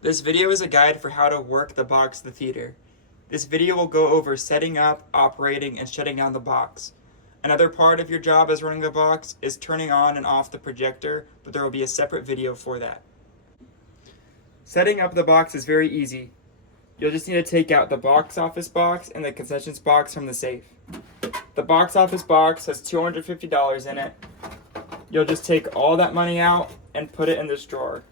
This video is a guide for how to work the box of the theater. This video will go over setting up, operating, and shutting down the box. Another part of your job as running the box is turning on and off the projector, but there will be a separate video for that. Setting up the box is very easy. You'll just need to take out the box office box and the concessions box from the safe. The box office box has $250 in it. You'll just take all that money out and put it in this drawer.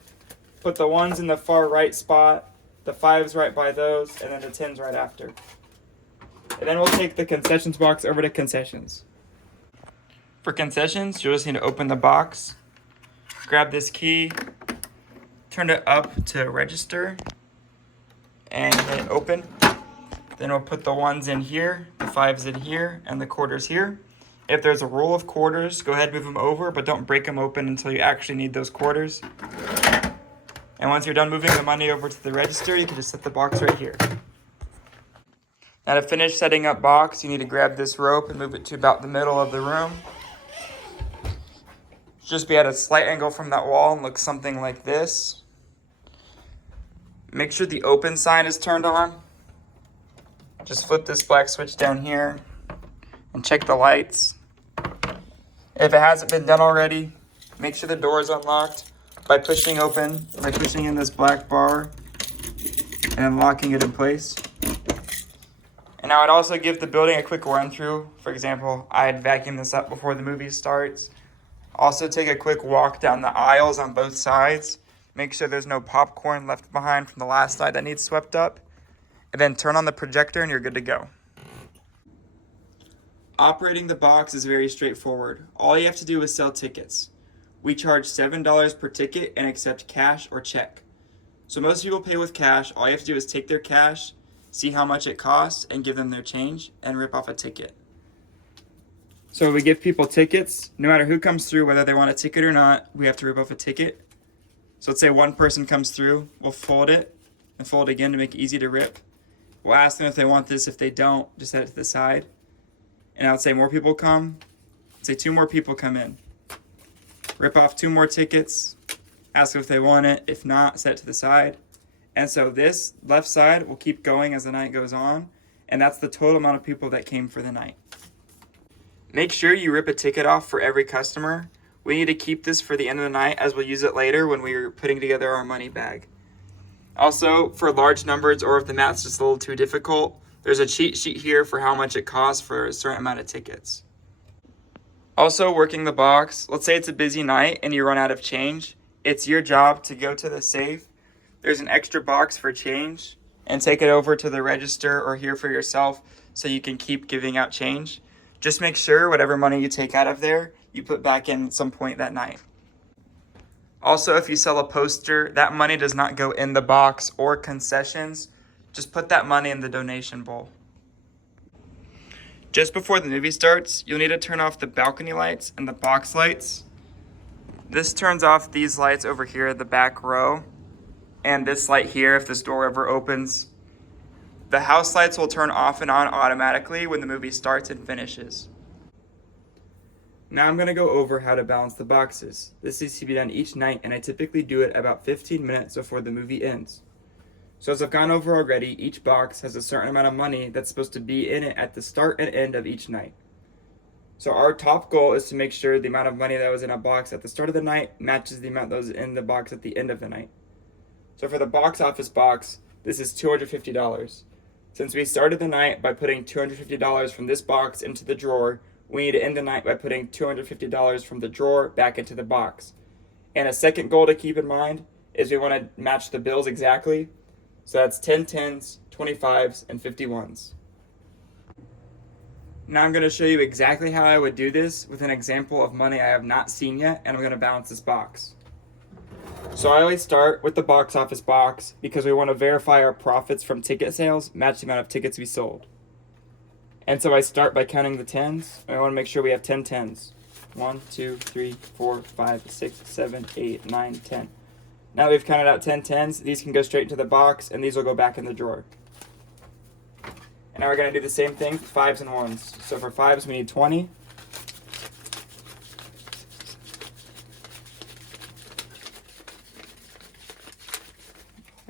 Put the ones in the far right spot, the fives right by those, and then the tens right after. And then we'll take the concessions box over to concessions. For concessions, you'll just need to open the box, grab this key, turn it up to register, and hit open. Then we'll put the ones in here, the fives in here, and the quarters here. If there's a roll of quarters, go ahead and move them over, but don't break them open until you actually need those quarters. And once you're done moving the money over to the register, you can just set the box right here. Now to finish setting up box, you need to grab this rope and move it to about the middle of the room. Just be at a slight angle from that wall and look something like this. Make sure the open sign is turned on. Just flip this black switch down here and check the lights. If it hasn't been done already, make sure the door is unlocked by pushing in this black bar and locking it in place. And I would also give the building a quick run through. For example, I'd vacuum this up before the movie starts. Also take a quick walk down the aisles on both sides. Make sure there's no popcorn left behind from the last side that needs swept up. And then turn on the projector and you're good to go. Operating the box is very straightforward. All you have to do is sell tickets. We charge $7 per ticket and accept cash or check. So most people pay with cash. All you have to do is take their cash, see how much it costs, and give them their change and rip off a ticket. So we give people tickets. No matter who comes through, whether they want a ticket or not, we have to rip off a ticket. So let's say one person comes through, we'll fold it and fold it again to make it easy to rip. We'll ask them if they want this. If they don't, just set it to the side. And I'll say more people come. Say 2 more people come in. Rip off 2 more tickets. Ask them if they want it. If not, set it to the side. And so this left side will keep going as the night goes on. And that's the total amount of people that came for the night. Make sure you rip a ticket off for every customer. We need to keep this for the end of the night as we'll use it later when we're putting together our money bag. Also, for large numbers or if the math's just a little too difficult, there's a cheat sheet here for how much it costs for a certain amount of tickets. Also, working the box, let's say it's a busy night and you run out of change. It's your job to go to the safe. There's an extra box for change and take it over to the register or here for yourself so you can keep giving out change. Just make sure whatever money you take out of there, you put back in at some point that night. Also, if you sell a poster, that money does not go in the box or concessions. Just put that money in the donation bowl. Just before the movie starts, you'll need to turn off the balcony lights and the box lights. This turns off these lights over here at the back row, and this light here if this door ever opens. The house lights will turn off and on automatically when the movie starts and finishes. Now I'm going to go over how to balance the boxes. This needs to be done each night, and I typically do it about 15 minutes before the movie ends. So as I've gone over already, each box has a certain amount of money that's supposed to be in it at the start and end of each night. So our top goal is to make sure the amount of money that was in a box at the start of the night matches the amount that was in the box at the end of the night. So for the box office box, this is $250. Since we started the night by putting $250 from this box into the drawer, we need to end the night by putting $250 from the drawer back into the box. And a second goal to keep in mind is we want to match the bills exactly. So that's 10 10s, 25s, and 51s. Now I'm going to show you exactly how I would do this with an example of money I have not seen yet, and I'm going to balance this box. So I always start with the box office box because we want to verify our profits from ticket sales match the amount of tickets we sold. And so I start by counting the 10s. I want to make sure we have 10 10s. 1, 2, 3, 4, 5, 6, 7, 8, 9, 10. Now that we've counted out 10 10s, these can go straight into the box and these will go back in the drawer. And now we're going to do the same thing for 5s and 1s. So for 5s we need 20.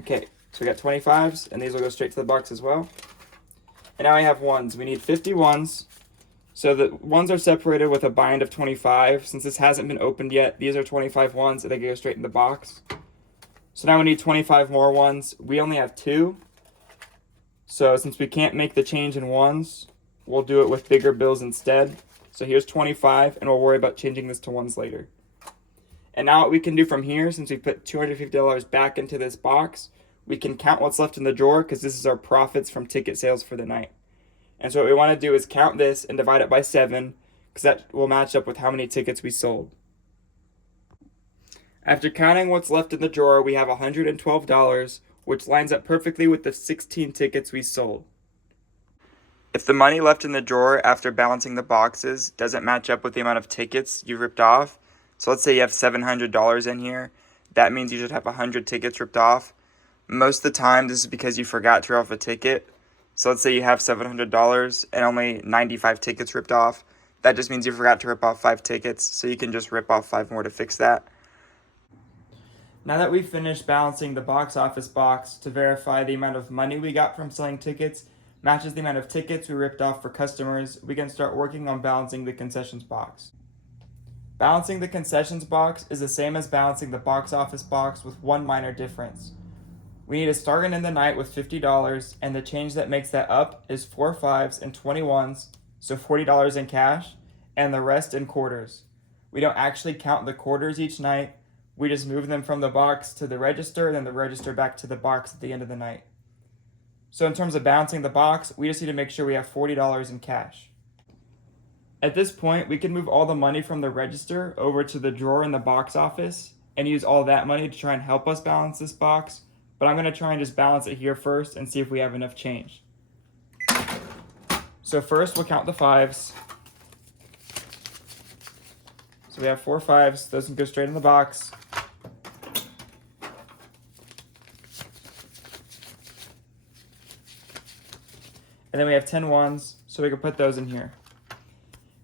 Okay, so we got 25s, and these will go straight to the box as well. And now I have ones. We need 50 ones. So the ones are separated with a bind of 25. Since this hasn't been opened yet, these are 25 ones, and they go straight in the box. So now we need 25 more ones. We only have 2. So since we can't make the change in ones, we'll do it with bigger bills instead. So here's 25, and we'll worry about changing this to ones later. And now what we can do from here, since we put $250 back into this box, we can count what's left in the drawer because this is our profits from ticket sales for the night. And so what we want to do is count this and divide it by 7 because that will match up with how many tickets we sold. After counting what's left in the drawer, we have $112, which lines up perfectly with the 16 tickets we sold. If the money left in the drawer after balancing the boxes doesn't match up with the amount of tickets you ripped off, so let's say you have $700 in here, that means you should have 100 tickets ripped off. Most of the time, this is because you forgot to rip off a ticket. So let's say you have $700 and only 95 tickets ripped off. That just means you forgot to rip off 5 tickets, so you can just rip off 5 more to fix that. Now that we've finished balancing the box office box to verify the amount of money we got from selling tickets matches the amount of tickets we ripped off for customers, we can start working on balancing the concessions box. Balancing the concessions box is the same as balancing the box office box with one minor difference. We need to start in the night with $50, and the change that makes that up is 4 5s and 21s, so $40 in cash, and the rest in quarters. We don't actually count the quarters each night, we just move them from the box to the register, and then the register back to the box at the end of the night. So in terms of balancing the box, we just need to make sure we have $40 in cash. At this point, we can move all the money from the register over to the drawer in the box office and use all that money to try and help us balance this box, but I'm going to try and just balance it here first and see if we have enough change. So first, we'll count the 5s. So we have 4 5s. Those can go straight in the box. And then we have 10 1s, so we can put those in here.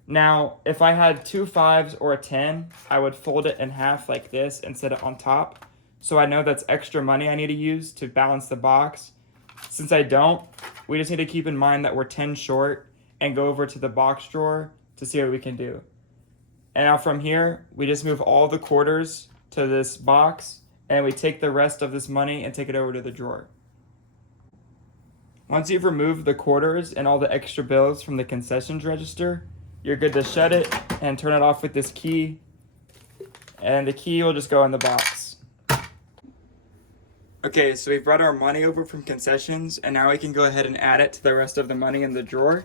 Now, if I had 2 5s or a 10, I would fold it in half like this and set it on top. So I know that's extra money I need to use to balance the box. Since I don't, we just need to keep in mind that we're 10 short and go over to the box drawer to see what we can do. And now from here, we just move all the quarters to this box, and we take the rest of this money and take it over to the drawer. Once you've removed the quarters and all the extra bills from the concessions register, you're good to shut it and turn it off with this key, and the key will just go in the box. Okay, so we've brought our money over from concessions, and now we can go ahead and add it to the rest of the money in the drawer.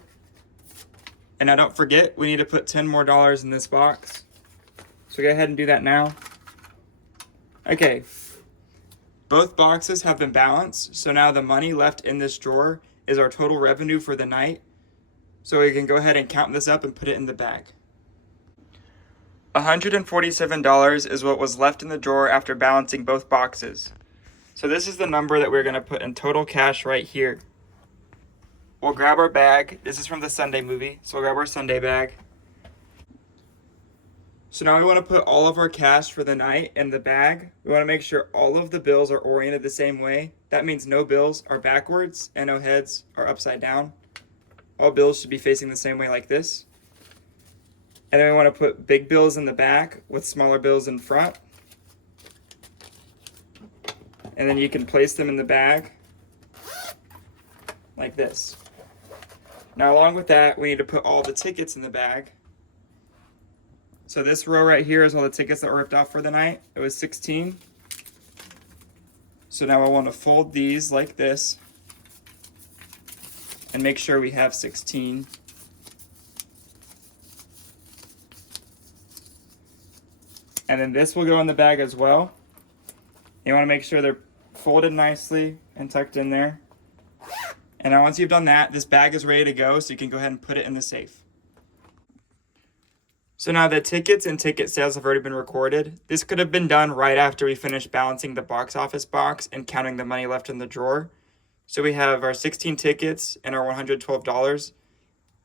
And now don't forget, we need to put 10 more dollars in this box. So go ahead and do that now. Okay, both boxes have been balanced, so now the money left in this drawer is our total revenue for the night. So we can go ahead and count this up and put it in the bag. $147 is what was left in the drawer after balancing both boxes. So this is the number that we're going to put in total cash right here. We'll grab our bag. This is from the Sunday movie, so we'll grab our Sunday bag. So now we want to put all of our cash for the night in the bag. We want to make sure all of the bills are oriented the same way. That means no bills are backwards and no heads are upside down. All bills should be facing the same way like this. And then we want to put big bills in the back with smaller bills in front. And then you can place them in the bag like this. Now along with that, we need to put all the tickets in the bag. So this row right here is all the tickets that were ripped off for the night. It was 16. So now I want to fold these like this and make sure we have 16. And then this will go in the bag as well. You want to make sure they're folded nicely and tucked in there. And now once you've done that, this bag is ready to go, so you can go ahead and put it in the safe. So now the tickets and ticket sales have already been recorded. This could have been done right after we finished balancing the box office box and counting the money left in the drawer. So we have our 16 tickets and our $112.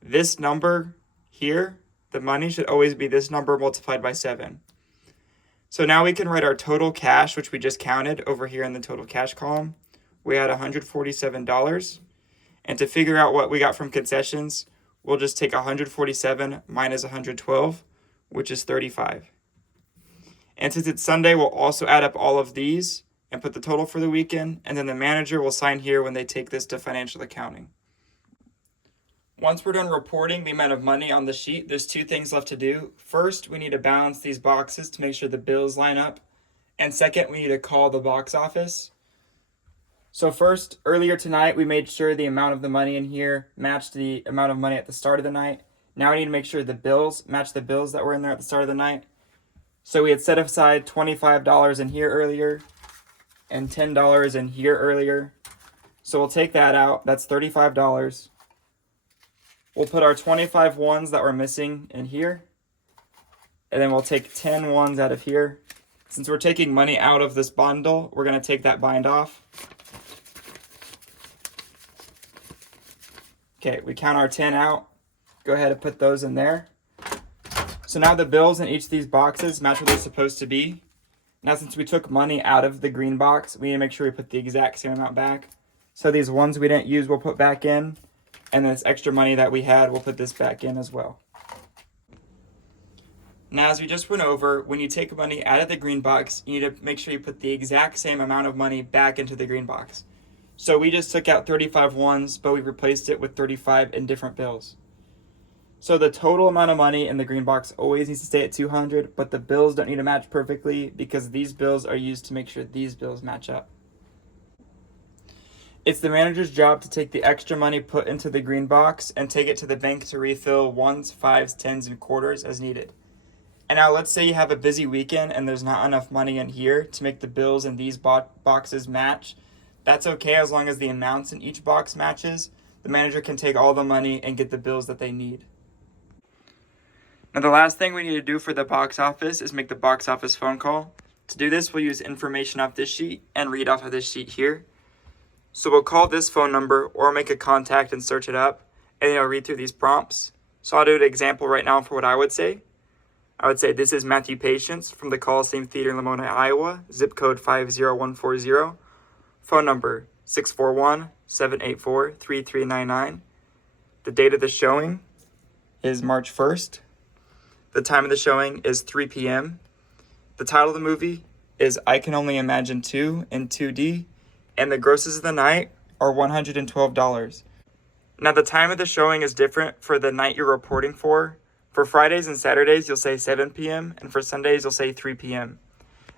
This number here, the money, should always be this number multiplied by 7. So now we can write our total cash, which we just counted over here in the total cash column. We had $147. And to figure out what we got from concessions, we'll just take 147 minus 112, which is 35. And since it's Sunday, we'll also add up all of these and put the total for the weekend, and then the manager will sign here when they take this to financial accounting. Once we're done reporting the amount of money on the sheet, there's two things left to do. First, we need to balance these boxes to make sure the bills line up. And second, we need to call the box office. So first, earlier tonight, we made sure the amount of the money in here matched the amount of money at the start of the night. Now we need to make sure the bills match the bills that were in there at the start of the night. So we had set aside $25 in here earlier and $10 in here earlier. So we'll take that out. That's $35. We'll put our 25 ones that were missing in here. And then we'll take 10 ones out of here. Since we're taking money out of this bundle, we're going to take that bind off. Okay, we count our 10 out. Go ahead and put those in there. So now the bills in each of these boxes match what they're supposed to be. Now since we took money out of the green box, we need to make sure we put the exact same amount back. So these ones we didn't use, we'll put back in. And this extra money that we had, we'll put this back in as well. Now, as we just went over, when you take money out of the green box, you need to make sure you put the exact same amount of money back into the green box. So we just took out 35 ones, but we replaced it with 35 in different bills. So the total amount of money in the green box always needs to stay at 200, but the bills don't need to match perfectly because these bills are used to make sure these bills match up. It's the manager's job to take the extra money put into the green box and take it to the bank to refill ones, fives, tens, and quarters as needed. And now let's say you have a busy weekend and there's not enough money in here to make the bills in these boxes match. That's okay as long as the amounts in each box matches. The manager can take all the money and get the bills that they need. Now the last thing we need to do for the box office is make the box office phone call. To do this, we'll use information off this sheet and read off of this sheet here. So we'll call this phone number or make a contact and search it up, and then I'll read through these prompts. So I'll do an example right now for what I would say. I would say, this is Matthew Patience from the Coliseum Theater in Lamoni, Iowa, zip code 50140, phone number 641-784-3399. The date of the showing is March 1st. The time of the showing is 3 p.m. The title of the movie is I Can Only Imagine 2 in 2D. And the grosses of the night are $112. Now the time of the showing is different for the night you're reporting for. For Fridays and Saturdays, you'll say 7 p.m. and for Sundays, you'll say 3 p.m.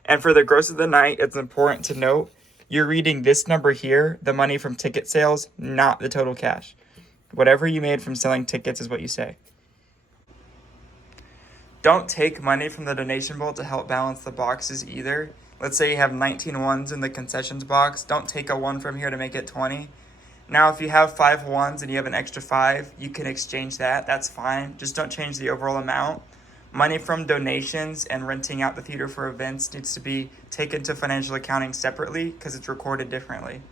And for the gross of the night, it's important to note, you're reading this number here, the money from ticket sales, not the total cash. Whatever you made from selling tickets is what you say. Don't take money from the donation bowl to help balance the boxes either. Let's say you have 19 ones in the concessions box. Don't take a 1 from here to make it 20. Now, if you have 5 ones and you have an extra 5, you can exchange that. That's fine. Just don't change the overall amount. Money from donations and renting out the theater for events needs to be taken to financial accounting separately because it's recorded differently.